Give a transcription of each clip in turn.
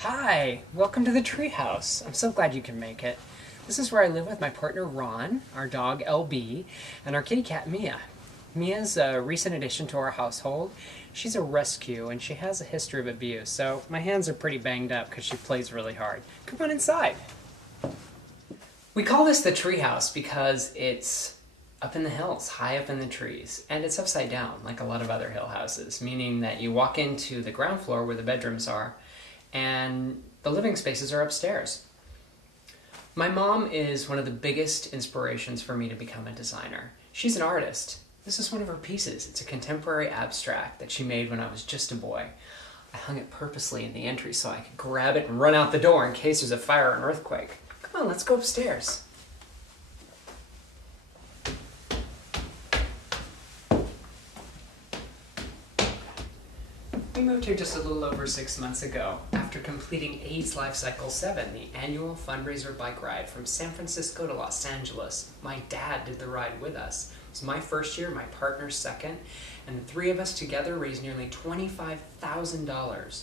Hi, welcome to the treehouse. I'm so glad you can make it. This is where I live with my partner Ron, our dog LB, and our kitty cat Mia. Mia's a recent addition to our household. She's a rescue and she has a history of abuse, so my hands are pretty banged up because she plays really hard. Come on inside. We call this the treehouse because it's up in the hills, high up in the trees, and it's upside down like a lot of other hill houses, meaning that you walk into the ground floor where the bedrooms are, and the living spaces are upstairs. My mom is one of the biggest inspirations for me to become a designer. She's an artist. This is one of her pieces. It's a contemporary abstract that she made when I was just a boy. I hung it purposely in the entry so I could grab it and run out the door in case there's a fire or an earthquake. Come on, let's go upstairs. We moved here just a little over 6 months ago after completing AIDS Life Cycle 7, the annual fundraiser bike ride from San Francisco to Los Angeles. My dad did the ride with us. It was my first year, my partner's second, and the three of us together raised nearly $25,000.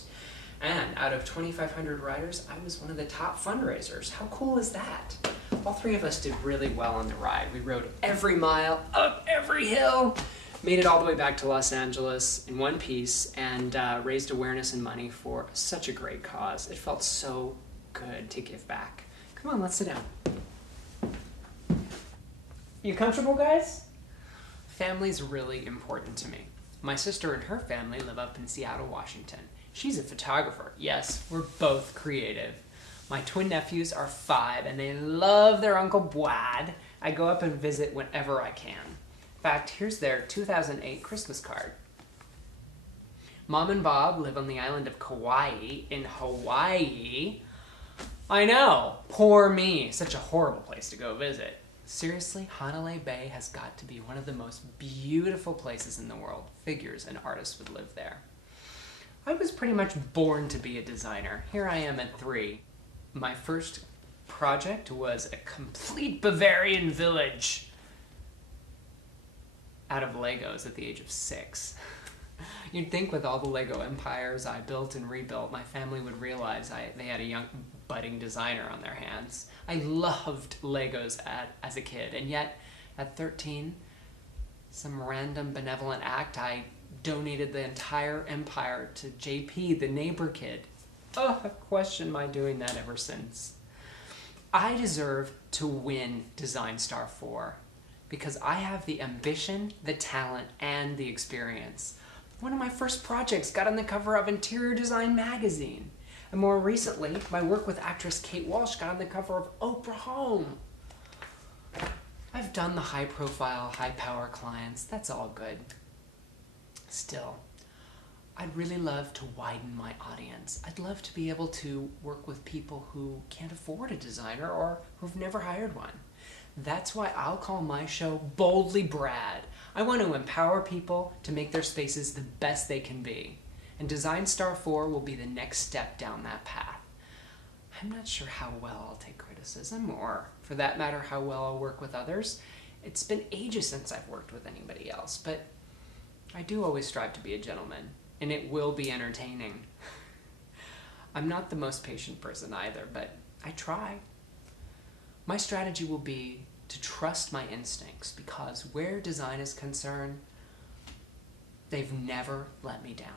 And out of 2,500 riders, I was one of the top fundraisers. How cool is that? All three of us did really well on the ride. We rode every mile, up every hill, made it all the way back to Los Angeles in one piece, and raised awareness and money for such a great cause. It felt so good to give back. Come on, let's sit down. You comfortable, guys? Family's really important to me. My sister and her family live up in Seattle, Washington. She's a photographer. Yes, we're both creative. My twin nephews are 5 and they love their Uncle Bwad. I go up and visit whenever I can. In fact, here's their 2008 Christmas card. Mom and Bob live on the island of Kauai in Hawaii. I know, poor me, such a horrible place to go visit. Seriously, Hanalei Bay has got to be one of the most beautiful places in the world. Figures and artists would live there. I was pretty much born to be a designer. Here I am at 3. My first project was a complete Bavarian village out of Legos at the age of 6. You'd think with all the Lego empires I built and rebuilt, my family would realize they had a young budding designer on their hands. I loved Legos as a kid, and yet at 13, some random benevolent act, I donated the entire empire to JP, the neighbor kid. Oh, I've questioned my doing that ever since. I deserve to win Design Star 4 because I have the ambition, the talent, and the experience. One of my first projects got on the cover of Interior Design magazine. And more recently, my work with actress Kate Walsh got on the cover of Oprah Home. I've done the high-profile, high-power clients. That's all good. Still, I'd really love to widen my audience. I'd love to be able to work with people who can't afford a designer or who've never hired one. That's why I'll call my show Boldly Brad. I want to empower people to make their spaces the best they can be. And Design Star 4 will be the next step down that path. I'm not sure how well I'll take criticism, or for that matter, how well I'll work with others. It's been ages since I've worked with anybody else, but I do always strive to be a gentleman, and it will be entertaining. I'm not the most patient person either, but I try. My strategy will be to trust my instincts, because where design is concerned, they've never let me down.